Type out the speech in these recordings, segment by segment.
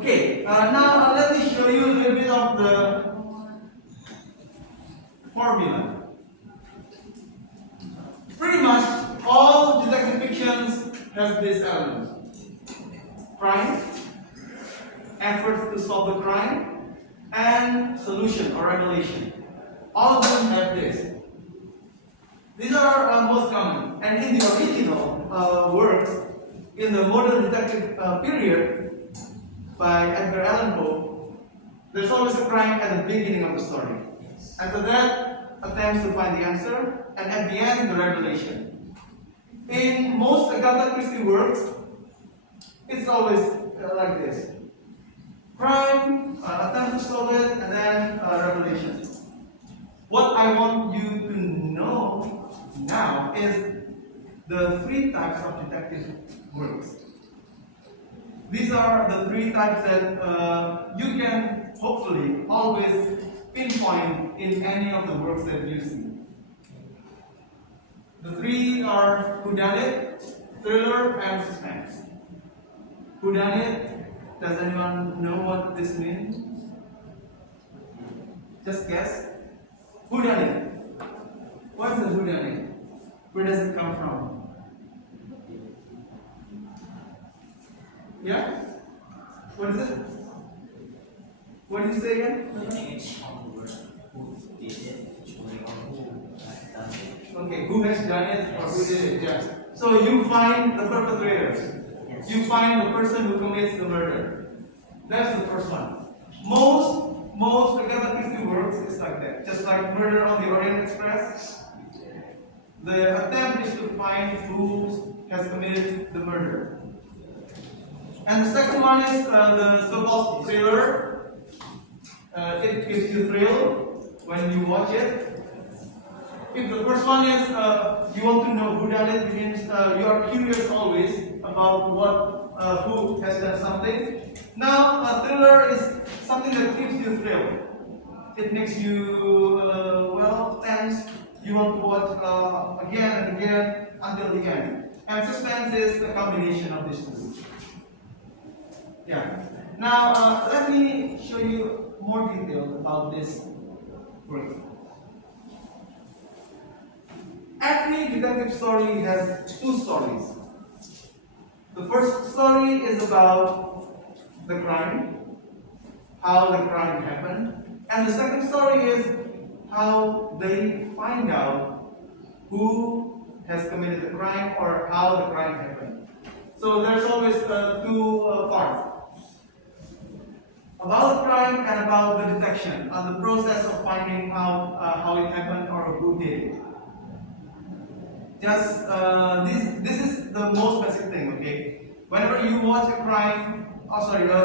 Okay, now let me show you a little bit of the formula. Pretty much all detective fictions have this element: crime, efforts to solve the crime, and solution or revelation. All of them have this. These are most common. And in the original works, in the modern detective period by Edgar Allan Poe, there's always a crime at the beginning of the story. After that, attempts to find the answer, and at the end, the revelation. In most Agatha Christie works, it's always like this: crime, attempt to solve it, and then revelation. What I want you to know now is the three types of detective works. These are the three types that you can hopefully always pinpoint in any of the works that you see. The three are whodunit, thriller, and suspense. Whodunit, does anyone know what this means? Just guess. Whodunit. What is the whodunit? Where does it come from? Yeah? What is it? What did you say again? Okay, who has done it or who did it? Yeah. So you find the perpetrators. You find the person who commits the murder. That's the first one. Most Agatha Christie works is like that. Just like Murder on the Orient Express, the attempt is to find who has committed the murder. And the second one is the so-called thriller. It gives you thrill when you watch it. If the first one is you want to know who done it, means you are curious always about who has done something. Now, a thriller is something that gives you thrill. It makes you tense. You want to watch again and again until the end. And suspense is a combination of these two. Yeah. Now, let me show you more detail about this work. Every detective story has two stories. The first story is about the crime, how the crime happened, and the second story is how they find out who has committed the crime or how the crime happened. So there's always two parts: about the crime and about the detection, and the process of finding out how it happened or who did it. Just this is the most basic thing, okay? Whenever you watch a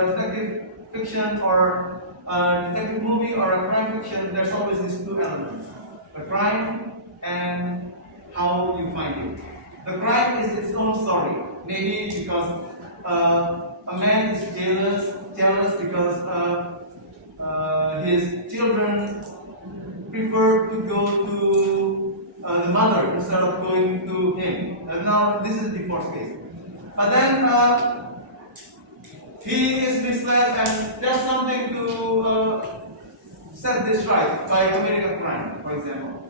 detective fiction or a detective movie or a crime fiction, there's always these two elements: the crime and how you find it. The crime is its own story. Maybe because a man is jealous because his children prefer to go to the mother instead of going to him. And now this is the divorce case. But then he is misled and does something to set this right by committing a crime, for example.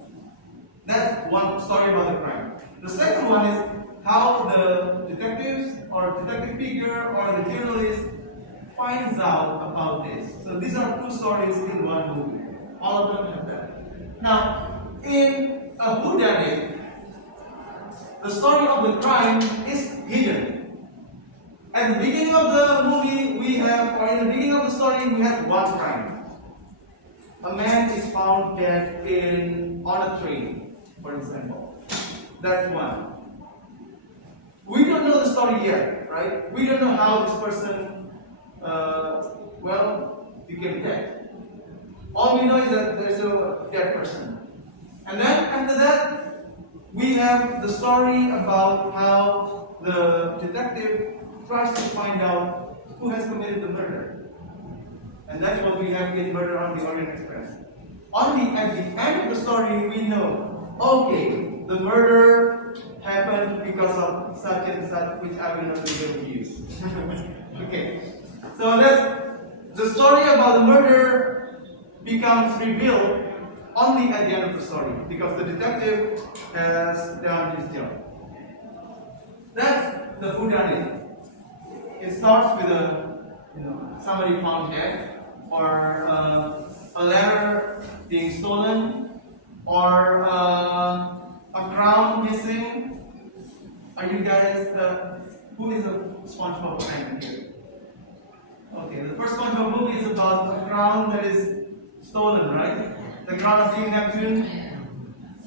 That's one story about the crime. The second one is how the detectives or detective figure or the journalist finds out about this. So these are two stories in one movie. All of them have that. Now, in a whodunit, the story of the crime is hidden. At the beginning of the movie, in the beginning of the story, we have one crime. A man is found dead on a train, for example. That's one. We don't know the story yet, right? We don't know how this person, became dead. All we know is that there's a dead person. And then after that, we have the story about how the detective tries to find out who has committed the murder. And that's what we have in Murder on the Orient Express. Only at the end of the story, we know, okay, the murder happened because of such and such, which I will not be able to use. Okay. So that the story about the murder becomes revealed only at the end of the story because the detective has done his job. That's the whodunit. It starts with somebody found dead, or a letter being stolen, or a crown missing. Are you guys who is a SpongeBob fan here? Okay, the first SpongeBob movie is about a crown that is stolen, right? The crown of King Neptune,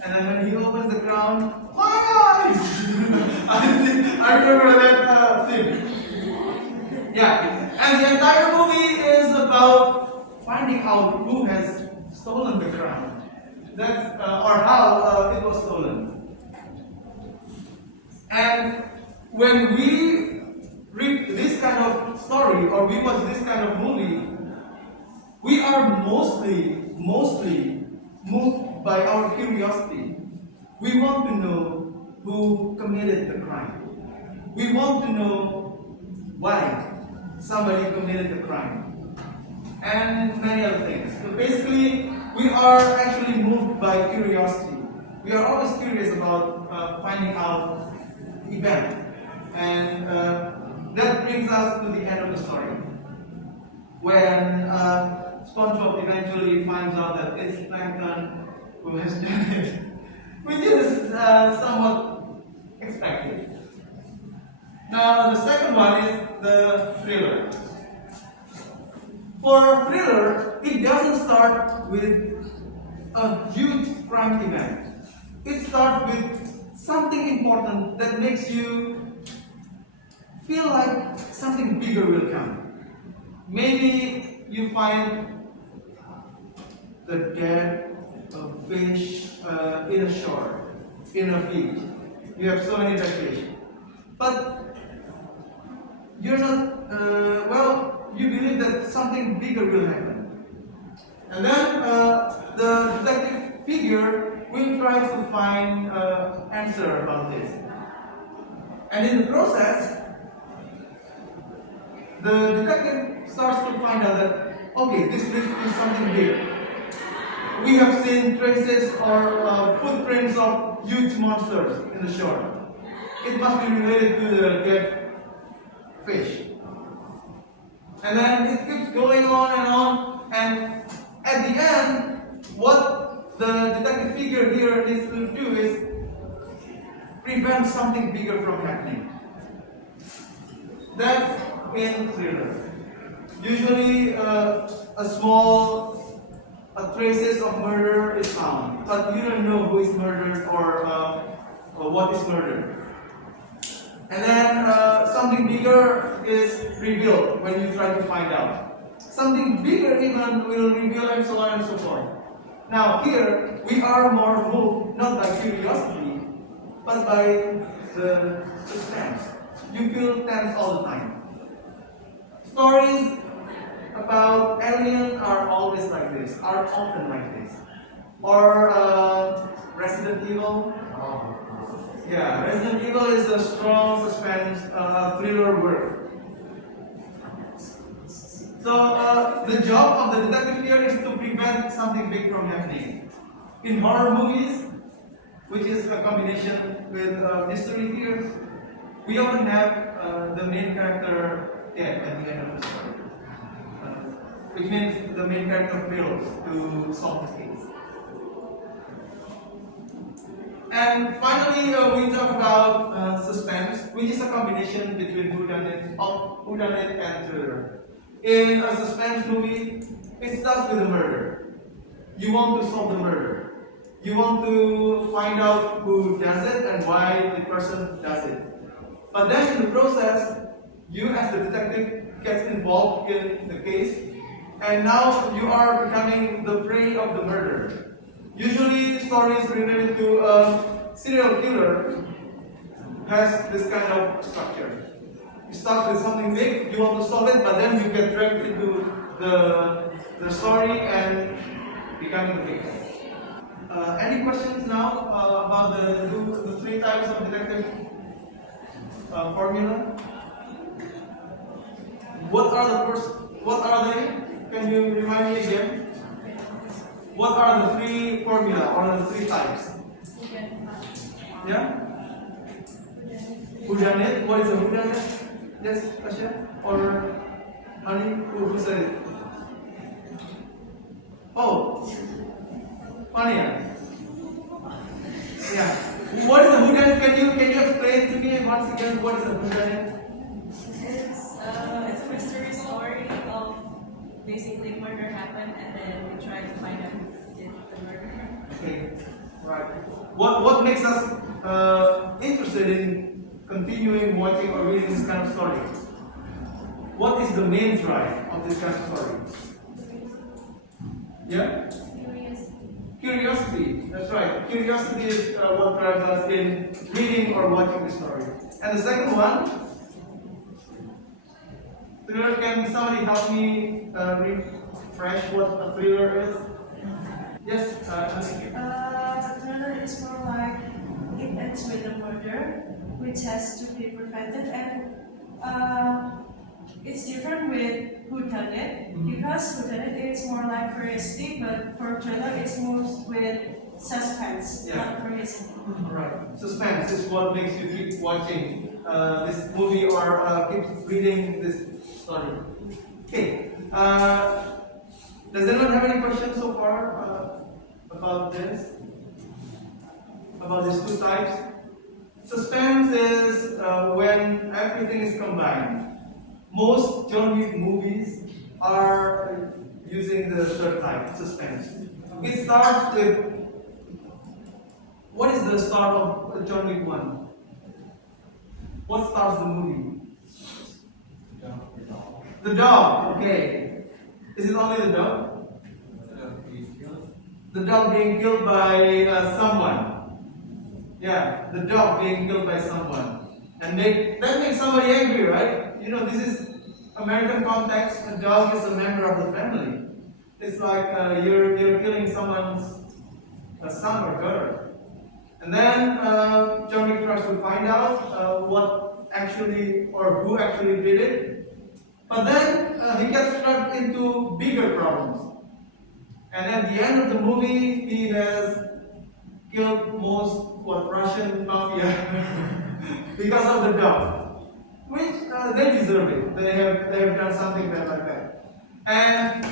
and then when he opens the crown, my eyes! I remember that scene. Yeah, and the entire movie is about finding out who has stolen the crown. That's or how it was stolen. And when we read this kind of story or we watch this kind of movie, we are mostly moved by our curiosity. We want to know who committed the crime. We want to know why somebody committed the crime, and many other things. So basically, we are actually moved by curiosity. We are always curious about finding out the event, and that brings us to the end of the story. When SpongeBob eventually finds out that it's Plankton who has done it, which is somewhat expected. Now, the second one is the thriller. For thriller, it doesn't start with a huge crime event. It starts with something important that makes you feel like something bigger will come. Maybe you find the dead fish in a shore, in a beach. You have so many dead fish. But you're not, you believe that something bigger will happen. And then the detective figure will try to find answer about this. And in the process, the detective starts to find out that, okay, this is something big. We have seen traces or footprints of huge monsters in the shore. It must be related to the dead fish. And then it keeps going on, and at the end, what the detective figure here needs to do is prevent something bigger from happening. That's in thriller. Usually, a small traces of murder is found, but you don't know who is murdered or what is murdered. And then something bigger is revealed when you try to find out. Something bigger even will reveal, and so on and so forth. Now here, we are more moved not by curiosity, but by the suspense. You feel tense all the time. Stories about aliens are always like this, are often like this. Or Resident Evil. Yeah, Resident Evil is a strong suspense thriller work. So the job of the detective here is to prevent something big from happening. In horror movies, which is a combination with mystery here, we often have the main character dead at the end of the story. Which means the main character fails to solve the case. And finally, we talk about suspense, which is a combination between whodunit and thriller. In a suspense movie, it starts with a murder. You want to solve the murder. You want to find out who does it and why the person does it. But then in the process, you as the detective gets involved in the case, and now you are becoming the prey of the murder. Usually stories related to a serial killer has this kind of structure. You start with something big, you want to solve it, but then you get dragged into the story and becoming the victim. Any questions now about the three types of detective formula? What are the first? What are they? Can you remind me again? What are the three formula or the three types? Yeah? Whodunit? What is a whodunit? Yes, Tasha? Or Honey? Who said it? Oh, Fania. Yeah. What is a whodunit? Can you explain to me once again what is a whodunit? It's a mystery story of basically murder happened and then we try to find out who did the murder. Okay, right. What makes us interested in continuing watching or reading this kind of story? What is the main drive of this kind of story? Yeah? Curiosity. That's right. Curiosity is what drives us in reading or watching the story. And the second one, thriller. Can somebody help me refresh what a thriller is? Yes. Thriller is more like it ends with a murder, which has to be prevented, and it's different with whodunit because whodunit is more like curiosity, but for thriller it's more with suspense, not curiosity. Right. Suspense is what makes you keep watching this movie or keep reading this story. Okay. Does anyone have any questions so far about this? About these two types? Suspense is when everything is combined. Most John Wick movies are using the third type, suspense. It starts with, what is the start of John Wick 1? What starts the movie? The dog, okay. Is it only the dog? The dog being killed by someone. Yeah, the dog being killed by someone. And that makes somebody angry, right? You know, this is American context. A dog is a member of the family. It's like you're killing someone's son or daughter. And then John Wick tries to find out what actually or who actually did it. But then he gets trapped into bigger problems. And at the end of the movie, he has killed most Russian mafia because of the dog, which they deserve it. They have done something bad like that, and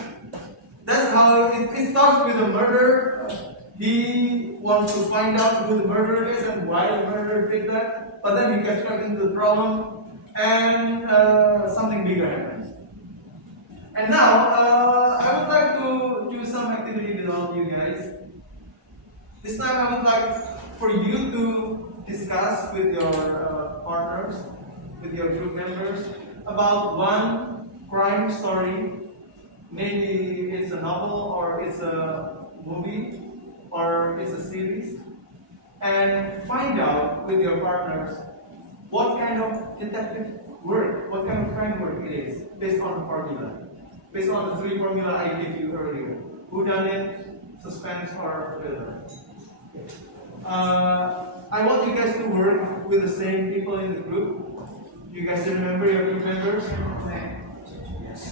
that's how it starts with a murder. He wants to find out who the murderer is and why the murderer did that, but then he gets stuck into the problem, and something bigger happens. And now I would like to do some activity with all of you guys. This time I would like for you to discuss with your partners, with your group members, about one crime story. Maybe it's a novel, or it's a movie, or it's a series. And find out with your partners what kind of detective work, what kind of crime work it is, based on the formula. Based on the three formula I gave you earlier. Whodunit, suspense, or thriller. I want you guys to work with the same people in the group. You guys remember your group members?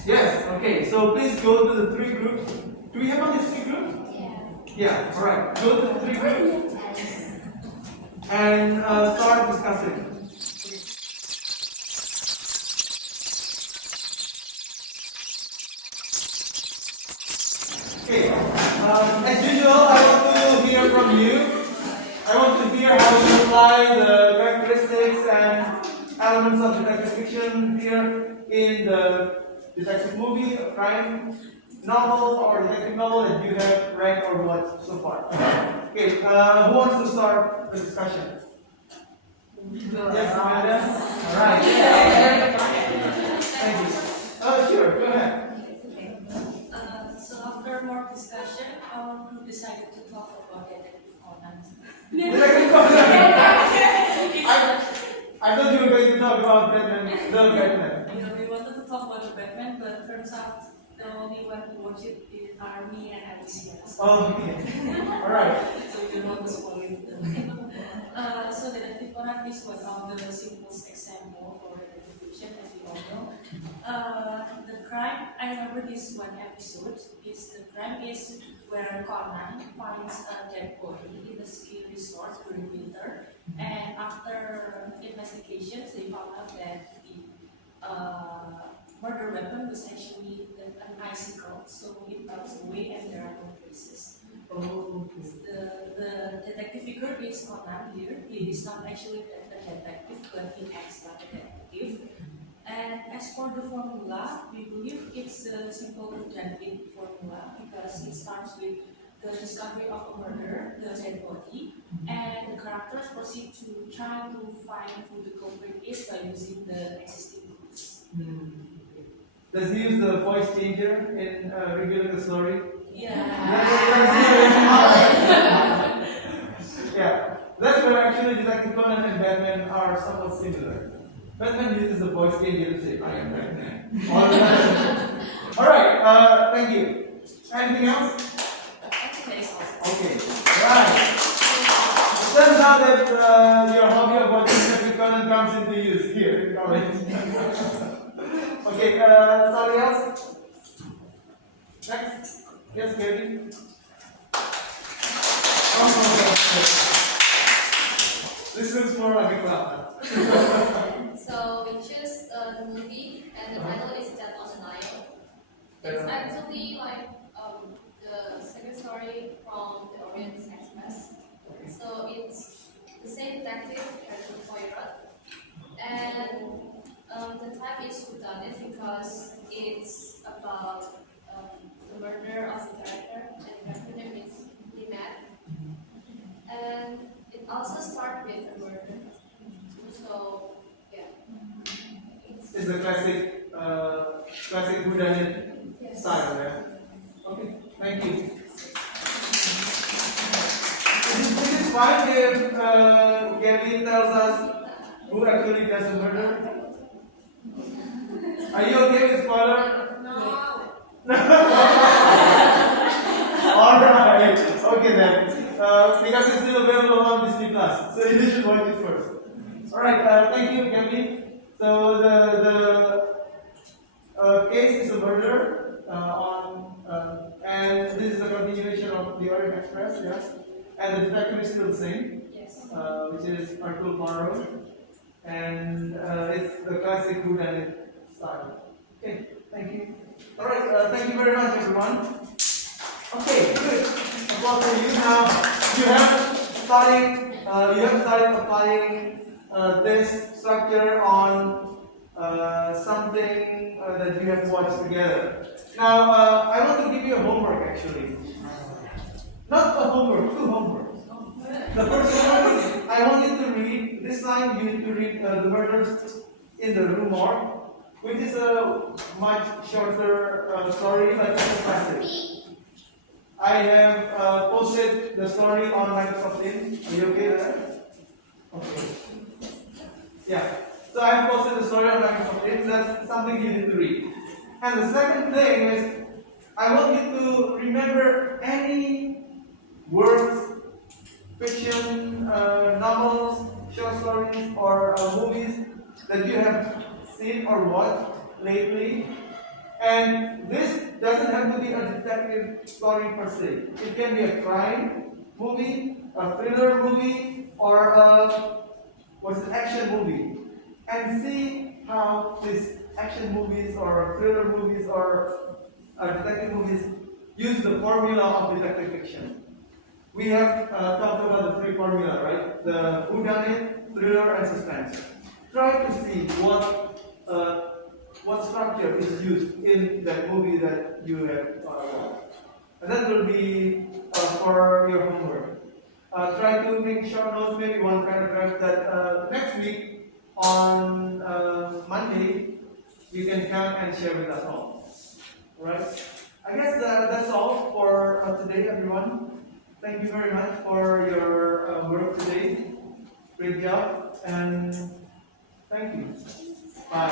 Yes. Okay. So please go to the three groups. Do we have all these three groups? Yeah. All right. Go to the three groups and start discussing. Okay. As usual, I want to hear from you. I want to hear how you apply the characteristics and elements of detective fiction here in the detective movie, a crime novel, or detective novel that you have read or watched so far. Okay, who wants to start the discussion? Yes, madam? Alright. Thank you. Sure, go ahead. So after more discussion, our group decided to talk about Detective Conan. Detective Conan! I thought you were going to talk about Batman, the Batman. You know, we wanted to talk about the Batman, but turns out the only one who watched it is Army and Alicia. Oh, okay. Alright. So we don't want to spoil it. So Detective Conan is one of the simplest example for detective fiction, as we all know. The crime, I remember this one episode, is the crime is where Conan finds a dead body in a ski resort during winter, and after investigations, they found out that the murder weapon was actually an icicle, so it melts away and there are no traces. Oh, The detective figure is Conan here. He is not actually a detective, but he acts like a detective. And as for the formula, we believe it's a simple whodunit formula because it starts with the discovery of a murder, the dead body, and the characters proceed to try to find who the culprit is by using the existing clues. Does he use the voice changer in revealing the story? Yeah. Yeah, that's where actually Detective Conan and Batman are somewhat similar. Batman uses the voice changer to say, I am Batman. All right, thank you. Anything else? I think that is all. Okay, right. It turns out that your hobby of watching Detective Conan comes into use here in college. Okay, somebody else? Next? Yes, Gabby? This looks more like a club. So we choose the movie, and the title is Death on the Nile. It's actually like the second story from the Orient Express. So it's the same detective as the Poirot, and the type is whodunit because it's about the murder of the character, and the character name is Limat. And it also starts with a murder. So yeah. It's the classic whodunit Yes. style, yeah? Okay, thank you. Is it fine if Gabby tells us who actually does the murder? Are you okay with spoiler? No. Alright, okay then. Because it's still available on Disney Plus, so you should watch it first. Alright, thank you, Gabby. So the case is a murder and this is a continuation of the Orient Express, yes. And the detective is still the same, Yes. which is Hercule Poirot, and it's the classic whodunit style. Okay, thank you. All right, thank you very much, everyone. Okay, good. Applause for you. Now you have started applying this structure on something that you have watched together. Now I want to give you a homework actually. Not a homework, two homeworks. The first one, I want you to read, this time you need to read The Murders in the Rue Morgue, which is a much shorter story, but it's a classic. I have posted the story on Microsoft Teams. Are you okay with that? Okay. Yeah. So I have posted the story on Microsoft Teams. That's something you need to read. And the second thing is, I want you to remember any words, fiction, novels, short stories, or movies that you have seen or watched lately. And this doesn't have to be a detective story per se. It can be a crime movie, a thriller movie, or a action movie. And see how these action movies or thriller movies or detective movies use the formula of detective fiction. We have talked about the three formula, right? The whodunit, thriller, and suspense. Try to see what structure is used in that movie that you have watched. And that will be for your homework. Try to make short notes, maybe one paragraph that next week on Monday you can come and share with us all. Alright? I guess that's all for today, everyone. Thank you very much for your work today. Great job, and thank you. Bye.